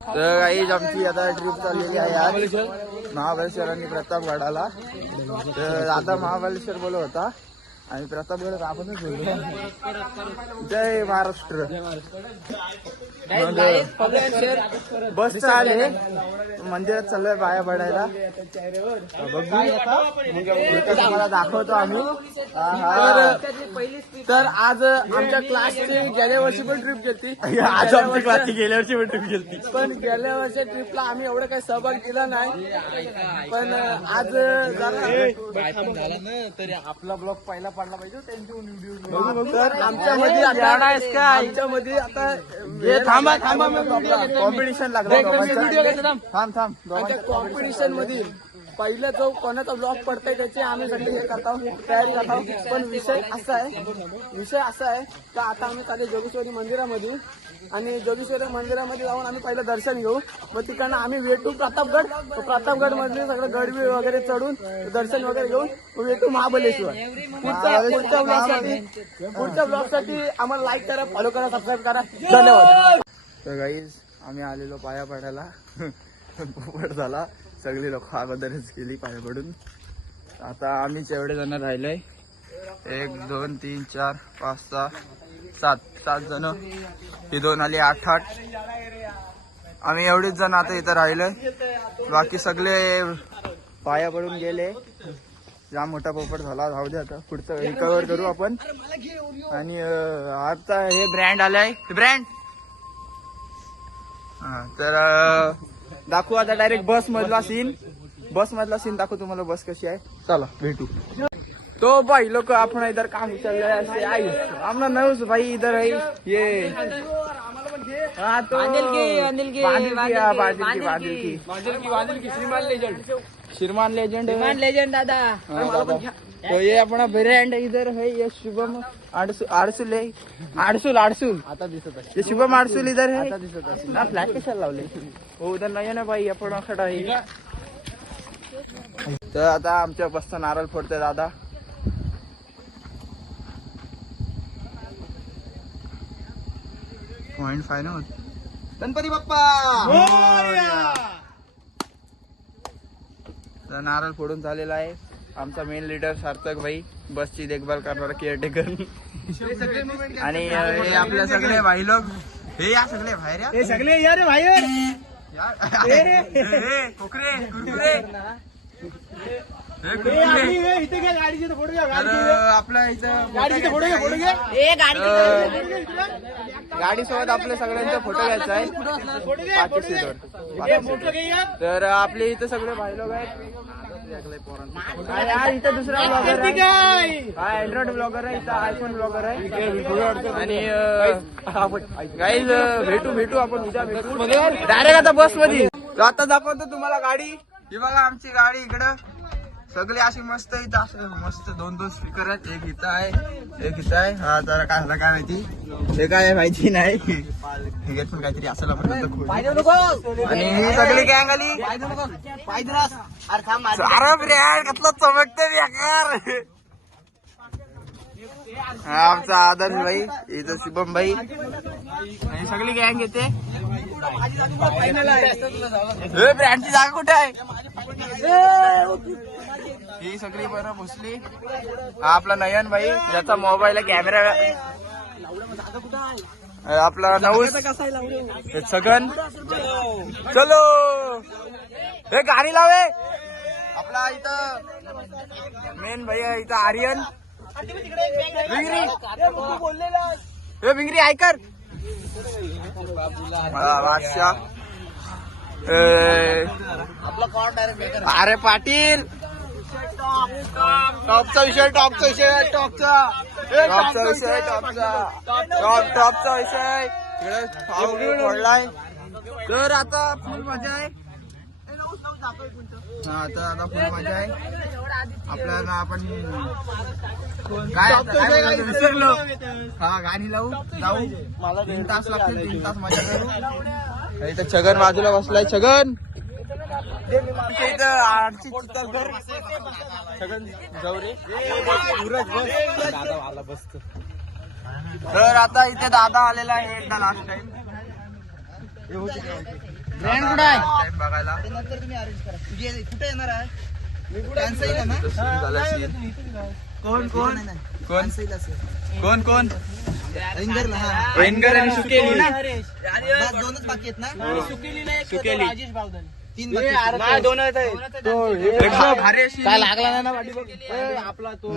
तर काही आमची आता ट्रिप चाललेली आहे आज महाबळेश्वर आणि प्रतापगडाला. तर आता महाबळेश्वर बोलत होता आणि प्रतापगड आपणच बोललो. जय महाराष्ट्र. बस आले मंदिरात चाललोय पाया पडायला. तुम्हाला दाखवतो आम्ही. तर आज आमच्या क्लासची गेल्या वर्षी पण ट्रिप गेली. आज आमच्या क्लासची गेल्या वर्षी पण ट्रिप गेली. पण गेल्या वर्षी ट्रिपला आम्ही एवढं काही सहभाग केला नाही. पण आज तरी आपला ब्लॉग पहिला पडला पाहिजे त्यांचे व्हिडिओ. तर आमच्यामध्ये आता कॉम्पिटिशन लागलं. कॉम्पिटिशन मध्ये पहिला जो कोणाचा ब्लॉग पडतोय त्याचे आम्ही सगळे हे करतो, तयारी करतो. पण विषय असा आहे का आता आम्ही चालले जोगेश्वरी मंदिरामध्ये आणि जोगेश्वरी मंदिरामध्ये जाऊन आम्ही पहिलं दर्शन घेऊ. मग तिकडनं आम्ही वेटू प्रतापगड मधले सगळं गडबी वगैरे चढून दर्शन वगैरे घेऊन वेटू महाबळेश्वर. पुढच्या ब्लॉग साठी आम्हाला लाईक करा, फॉलो करा, सबस्क्राईब करा. धन्यवाद. तर गाईज आम्ही आलेलो पाया पडायला. पोपट झाला. सगळी लोक अगोदरच गेली पाया पडून. आता आम्हीच एवढे जण राहिलोय. 1 2 3 4 5 6 7 जण. ही 2 आली 8. आम्ही एवढेच जण आता इथं राहिलोय. बाकी सगळे पाया पडून गेले. जाम मोठा पोपट झाला. राहू दे आता पुढचं रिकवर करू आपण. आणि आता हे ब्रँड आलंय. ब्रँड तर दाखवू आता डायरेक्ट बस मधला सीन दाखवू तुम्हाला. बस कशी आहे चला भेटू. तो भाई लोग अपना इधर काम चल रहा है ऐसे आई हमने नौस भाई इधर है ये. हाँ तो बादल की श्रीमान लेजेंड दादा. तो ये अपना ब्रँड इधर है. ये शुभम आडसूल आता दिसत आहे. ये शुभम आडसूल इधर है. ना फ्लॅट कशाला लावले हो उधर नाही ना भाई आपण खडा आहे. तर आता आमच्या बसचा नारळ फोडते दादा. पॉइंट 5 ना गणपती बाप्पा. तर नारळ फोडून झालेला आहे. आमचा मेन लीडर सार्थक भाई, बसची देखभाल करणारा केअरटेकर. आणि हे आपले सगळे भाई लोक. हे या सगळे बाहेर या. हे सगळे या रे बाहेर. कोकरे कुरकुरे आपल्या इथं गाडी सोबत आपल्या सगळ्यांचा फोटो घ्यायचा आहे. तर आपले इथं सगळे भाई लोक आहेत. इथं दुसरा ब्लॉगर आहे. हा अँड्रॉइड ब्लॉगर आहे. इथं आयफोन ब्लॉगर आहे. आणि गाईज भेटू आपण उद्या भेटू डायरेक्ट आता बस मध्ये. आता दाखवतो तुम्हाला गाडी. ही बघा आमची गाडी इकडं. सगळे अशी मस्त इथं असे मस्त 2 स्पीकर आहेत. एक इथं आहे एक इथं आहे. हा जरा काय झालं काय माहिती. हे काय माहिती नाही. पण काहीतरी असेल आपण. आणि ही सगळी गँग आली. अरे ब्रँड कसला चमकते बेकार. हा आमचा आदर्श भाई, इथं शुभम भाई आणि सगळी गँग येते. ब्रँडची जागा कुठे आहे. ही सगळी बरं बसली. हा आपला नयन भाई ज्याचा मोबाईल कॅमेरा आपला नऊस सगन. चलो हे गाडी लावे. आपला इथं मेन भैया इथं आर्यन भिंगरी ऐकर बादशाह. अरे पाटील टॉपचा विषय पडलाय. तर आता फुल मजा आहे. आता फुल मजा आहे आपल्याला. आपण काय विसरलो. हा गाडी लावू जाऊ. मला 3 तास लागतील. 3 तास मजा करू. इथं छगन बाजूला बसलाय. छगन छगन जाऊ रे. तर आता इथे दादा आलेला आहे एकदा लास्ट टाइम. ट्रेन कुठे आहे टाइम बघायला नंतर तुम्ही अरेंज करा. कुठे येणार आहे कॅन्सल आहे ना. कोण कोण कोण कोण कोण रेंगर आणि सुकेली दोनच बाकी आहेत ना. सुकेली राजेश बावधन तीन बाकी दोन आहेत. काय लागला नाही ना पाठी आपला तो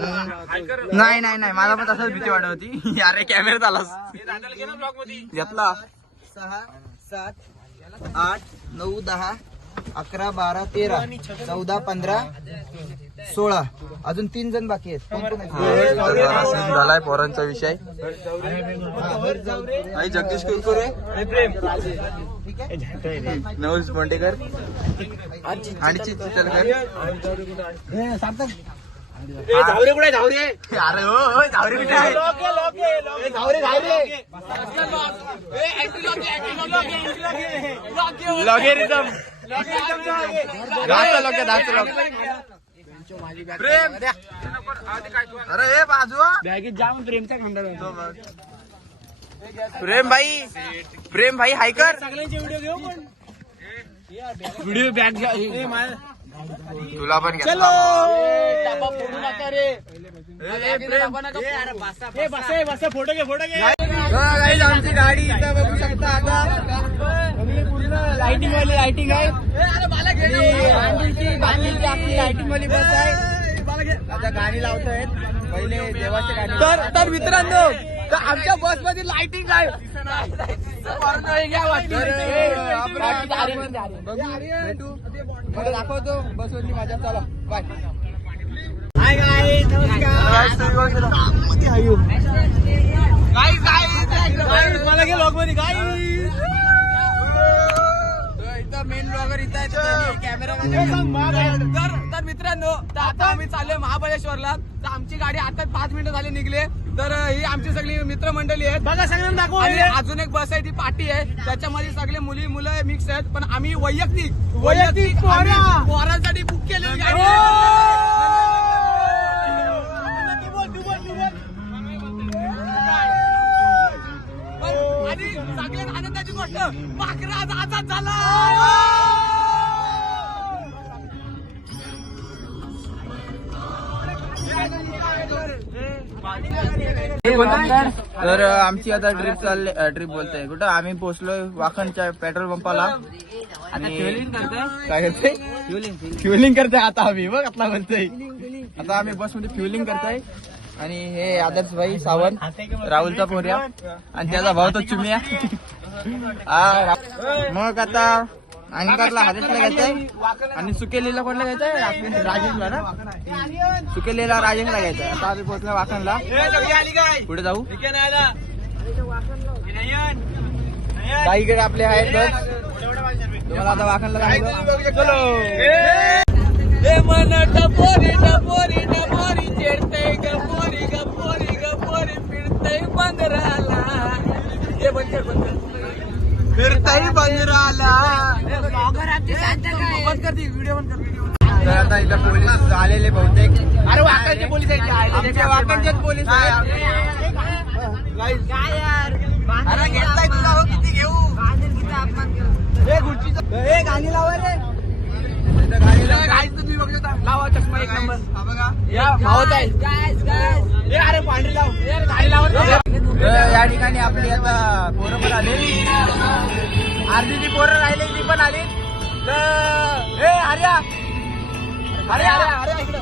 नाही नाही नाही मला पण तसंच भीती वाटत होती. अरे कॅमेरा आलास घेतला. 6 7 8 9 10 11 12 13 14 15 16 अजून 3 जण बाकी आहेत. झालाय पोरांचा विषय. जगदीश कुरकुरे नवस मोंडेकर आणि चितलकर धावरे कुठे धावरे. अरे हो धावरे कुठे आहे धावरे धावरे लॉगेरिझम प्रेम. अरे हे बाजू बॅगेत जाम प्रेमचा खंडा प्रेम भाई हाय कर सगळ्यांचे व्हिडिओ घेऊ. पण व्हिडिओ बॅग तुला पण चलो फोटो घे आमची गाडी इथं बघू शकता. आता पूर्ण लाइटिंग वाली लाइटिंग आहे. आपली लाइटिंग वाली बस आहे. आता गाणी लावतायत पहिले देवाच्या गाणी. तर मित्रांनो आमच्या बस मध्ये लाइटिंग आहे. भेटू दाखवतो बस वरली माझ्या. चला बाय. हाय गाईज नमस्कार. मला घे लॉग मध्ये गाईज. इथं मेन ब्लॉगर इथं आहे कॅमेरा. तर मित्रांनो आता आम्ही चाललोय महाबळेश्वरला. तर आमची गाडी आता 5 मिनिटं झाली निघले. तर ही आमची सगळी मित्रमंडळी आहेत बघा. सगळ्यांना दाखव. आणि अजून एक बस आहे ती पार्टी आहे. त्याच्यामध्ये सगळे मुली मुलं मिक्स आहेत. पण आम्ही वैयक्तिक पोरांसाठी बुक केलेली गाडी. आणि सगळ्यात आनंदाची गोष्ट पाखरा आजाद झाला. तर आमची आता ट्रिप बोलते कुठं आम्ही पोहोचलोय वाखणच्या पेट्रोल पंपाला. आणि काय करते फ्युलिंग करताय आता आम्ही. बघ आपला म्हणतोय आता आम्ही बस मध्ये फ्युलिंग करताय. आणि हे आदर्श भाई सावंत राहुलचा पोर्या आणि त्याचा भाऊ तो चुमिया. मग आता अंगातला हातातला घ्यायचाय आणि सुकेलीला कोणला घ्यायचंय राजेशला ना. सुकेलीला राजेशला घ्यायचंय. आता आम्ही पोहोचलो वाखणला. पुढे जाऊ. काहीकडे आपले आहेत बस. तुम्हाला आता वाखणला जायचं. चेडते गपोरी गपोरी गपोरी फिरते बंदराला. हे बंद फिरताही बंदराला. बंद कर ती व्हिडिओ बंद कर. तर आता इथं पोलीस आलेले बहुतेक. अरे वाकणचे पोलीस आहेत. वाकणचेच पोलीस आहे. अरे घेतलाय तुला हो किती घेऊ. हे गुडचीचं हे गाणी लावा रे. तुम्ही बघू शकता. लावा चष्मा 1 नंबर. हा बघा भावत आहे. अरे पांढरी लाव गाडी लावा. या ठिकाणी आपली आता पोरं पण आले. अर्धीची पोरं राहिले ती पण आली. तर हर्या इकडं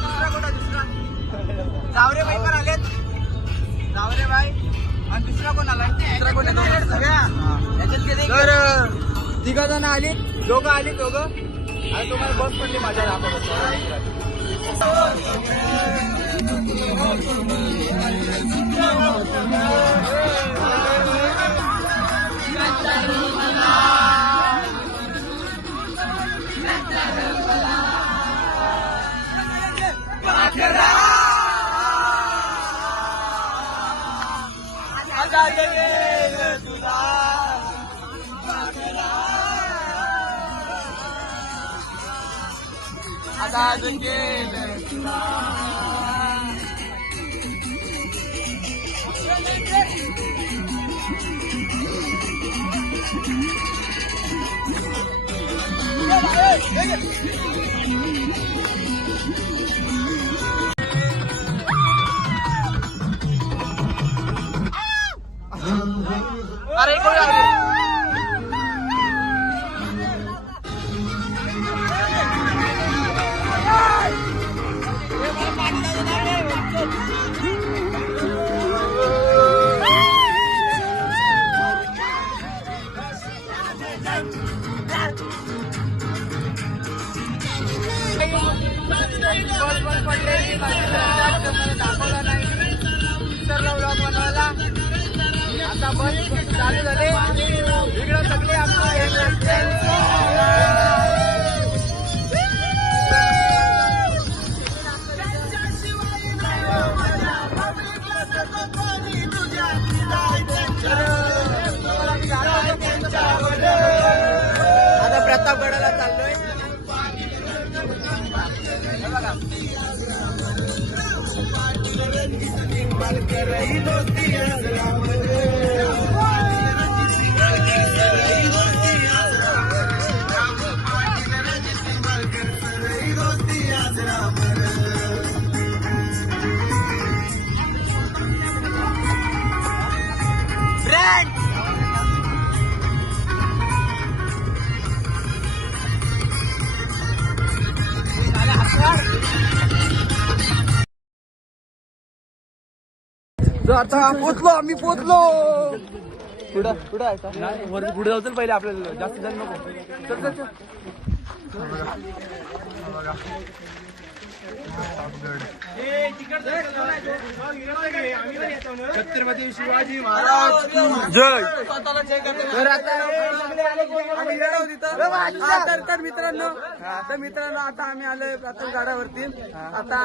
दुसरा कोणता दुसरा जावरे भाई पण आलेत. जावरे भाई आणि दुसरा कोण आलाय. दुसरा कोण तर 3 जण आली. दोघं आली दोघं. आणि तुम्हाला बस पडली माझ्या दाखवत. आजाद केलं तुला. अरे कोण आले? दाखवला नाही विसरला व्लॉग बनवायला. आता बस चालू झाले इकडं सगळे आता प्रतापगडाला चाललोय. बघा आता पोचलो आम्ही पोचलो. पुढं पुढं आहे का? वरती पुढे जाऊ पहिले आपल्याला जास्त जण नको. चल चल चल. छत्रपती शिवाजी महाराज जय. तर आता मित्रांनो आता आम्ही आलोय प्रतापगडावरती. आता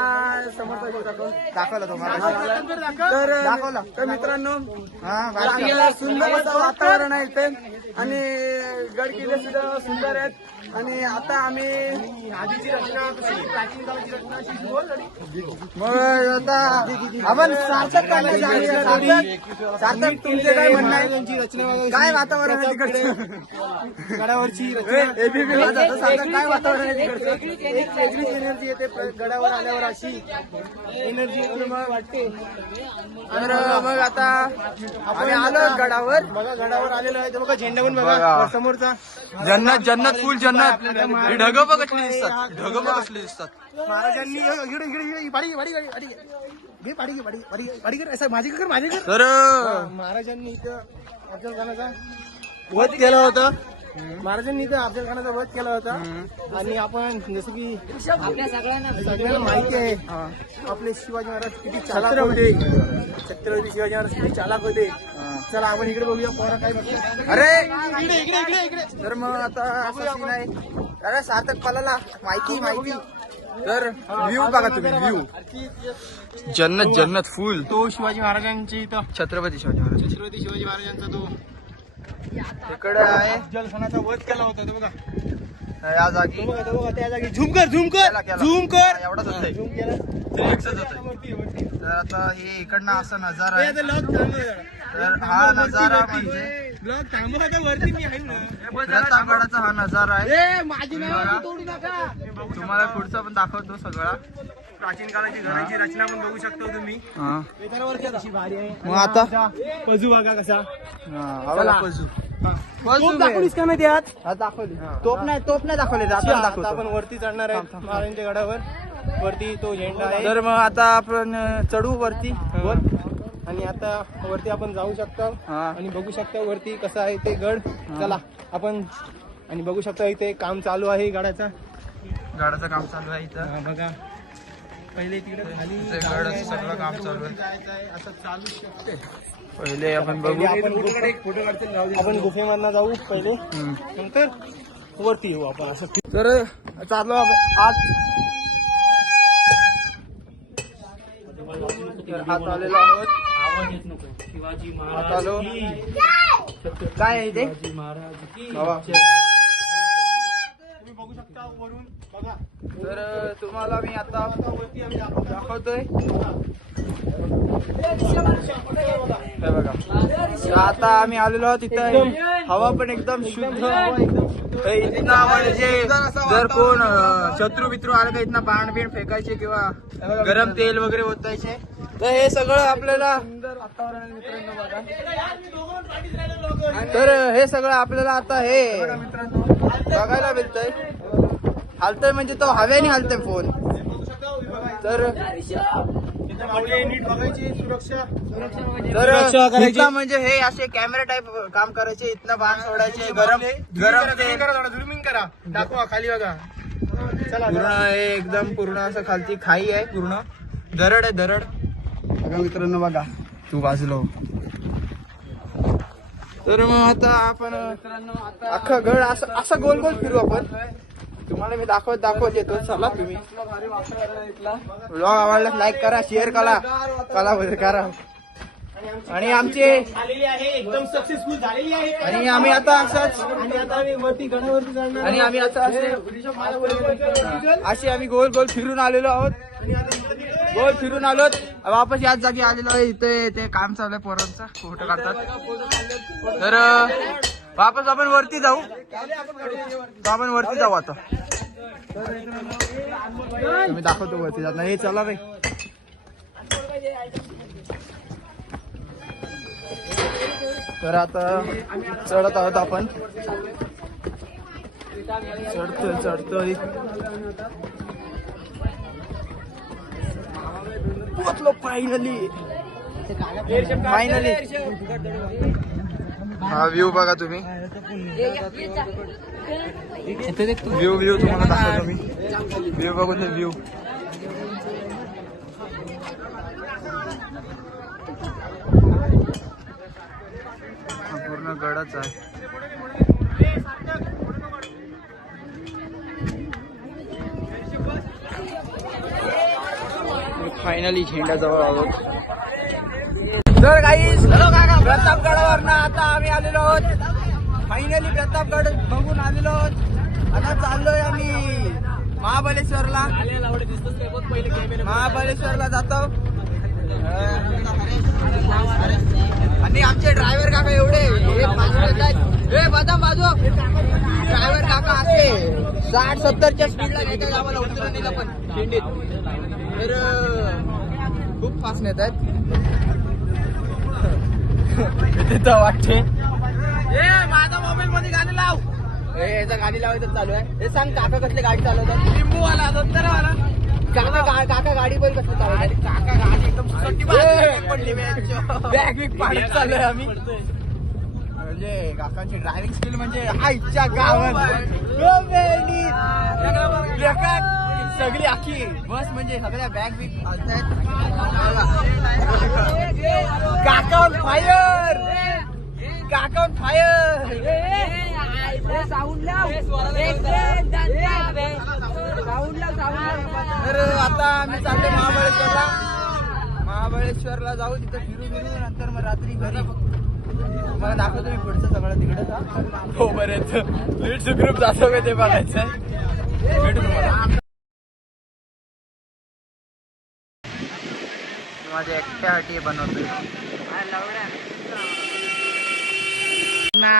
समोरचा दाखवला तुम्हाला. तर मित्रांनो सुंदर असं वातावरण आहे इथे आणि गड किल्ले सुद्धा सुंदर आहेत. आणि आता आम्ही आधीची रचना प्राचीन काळाची रचना मग आता आपण सार्थक सार्थक तुमचे काय म्हणणं आहे? काय वातावरण आहे तिकडचं गडावरची सार्थक काय वातावरण आहे तिकडचं? एक वेगळीच एनर्जी येते गडावर आल्यावर अशी एनर्जी वाटते. तर मग आता आम्ही आलो गडावर. बघा गडावर आलेलो आहे. बघा झेंडा पण बघा समोरचा. जन्नत जन्नत फुल जन्नत. ढग बघ कसले दिसतात. ढग बघ कसले दिसतात. महाराजांनी तर महाराजांनी इथं अफजल खानाचा वध केला होता. महाराजांनी इथं अफजल खानाचा वध केला होता. आणि आपण जसं की आपल्या सगळ्यांना माहिती आहे आपले शिवाजी महाराज किती चालाक होते. छत्रपती शिवाजी महाराज किती चालाक होते. चला आपण इकडे बघूया पोरा काय बघतो. अरे इकडे इकडे इकडे इकडे. तर मग आता असं नाही. अरे सार्थक पालाला माहिती माहिती. तर व्ह्यू बघा तुम्ही व्ह्यू. जन्नत जन्नत फुल. तो शिवाजी महाराजांची इथं छत्रपती शिवाजी महाराजांचा तो इकडे आहे. अफजल खानाचा वध केला होता तो बघा या जागी. बघा त्या जागी झूम कर झूम कर झूम कर. एवढाच होत झूम केला तर आता हे इकडनं असा नजारा आहे. तर हा नजारा म्हणजे प्रतापगडाचा हा नजारा आहे. तुम्हाला पुढचा पण दाखवतो सगळा. प्राचीन काळाची घराची रचना पण बघू शकतो तुम्ही. मग आता पजू बघा कसा. पजू दाखवलीस का नाही त्यात? दाखवली. तोप नाही दाखवले. आता आपण वरती चढणार आहे महाराजांच्या गडावर. वरती तो झेंडा आहे. तर मग आता आपण चढू वरती आणि आता वरती आपण जाऊ शकतो आणि बघू शकतो वरती कसं आहे ते गड. चला आपण आणि बघू शकता इथे काम चालू आहे. गाडाचं काम चालू आहे इथं बघा. पहिले तिकडे खाली गडाचं सगळं काम चालू आहे. असं चालू शकते. पहिले आपण बघू. आपण गुफेमधनं जाऊ पहिले नंतर वरती येऊ आपण. असं तर चाललो आज हात आलेलो आहोत. हात आलो. काय आहे ते बाबा तुम्ही बघू शकता वरून बघा. तर तुम्हाला मी आता दाखवतोय. बघा आता आम्ही आलेलो आहोत. तिथं हवा पण एकदम शुद्ध. इतना म्हणजे जर कोण शत्रू बित्रू आलं का इथनं बाण बिण फेकायचे किंवा गरम तेल वगैरे ओतायचे तर हे सगळं आपल्याला हे सगळं आपल्याला आता हे बघायला मिळतंय. हालतंय म्हणजे तो हवेने हालतंय फोन. तर नीट बघायची सुरक्षा इथं म्हणजे हे असे कॅमेरा टाईप काम करायचे. इथनं बाण सोडायचे गरम झुमिंग करा दाखवा खाली बघा. पूर्ण हे एकदम पूर्ण असं खालती खाई आहे. पूर्ण दरड आहे दरड बघा मित्रांनो. बघा तू बाजूला. तर मग आता आपण अख्खा गड असं गोल गोल फिरू आपण. तुम्हाला मी दाखवत येतो. चला तुम्ही व्लॉग आवडला लाईक करा शेअर करा करा. आणि आमचे एकदम सक्सेसफुल झालेली आहे. आणि आम्ही आता असंच आणि आम्ही आता असे आम्ही गोल गोल फिरून आलेलो आहोत. वापस याच जागी आलेलो आहे. इथे ते काम चालू आहे पोरांचं फोटो काढतात. तर वापस आपण वरती जाऊ आता. मी दाखवतो वरती जात नाही. चला रे. तर आता चढत आहोत आपण. चढतोय पोचलो फायनली. हा व्ह्यू बघा तुम्ही. व्ह्यू तुम्हाला दाखवतो मी. व्ह्यू बघून व्ह्यू पूर्ण गडाच आहे. फायनली झेंड्याजवळ आहोत. तर गाईस प्रतापगडावरनं आता आम्ही आलेलो आहोत. फायनली प्रतापगड बघून आलेलो आहोत. आता चाललोय आम्ही महाबळेश्वरला जातो. आणि आमचे ड्रायव्हर काका एवढे बदाम बाजू ड्रायव्हर काका असते 60-70च्या स्पीडला नेतात आम्हाला उतरणीला पण खिंडीत. तर खूप फास्ट नेत आहेत. तिथं वाटते माझा मोबाईल मध्ये गाणी लाव. याचा गाणी लावायचं चालू आहे. हे सांग काका कसले गाडी चालवतात. लिंबूवाला काका गाडी पण कसली चालवतात. काका गाडी एकदम पडली बॅग बिग पाडत चाललोय आम्ही. म्हणजे काकांची ड्रायव्हिंग स्किल म्हणजे आईच्या गावात सगळी आखी बस म्हणजे सगळ्या बॅग बिग काका ऑन फायर. तर आता आम्ही चाललो महाबळेश्वरला जाऊ. तिथं फिरू नंतर मग रात्री घरी. मला दाखवतो मी पुढचं सगळं तिकडे. हो बरेच लीड्स ग्रुप जातो का ते बघायचं. भेटू तुम्हाला. माझ्या एकट्यासाठी बनवतोय ना.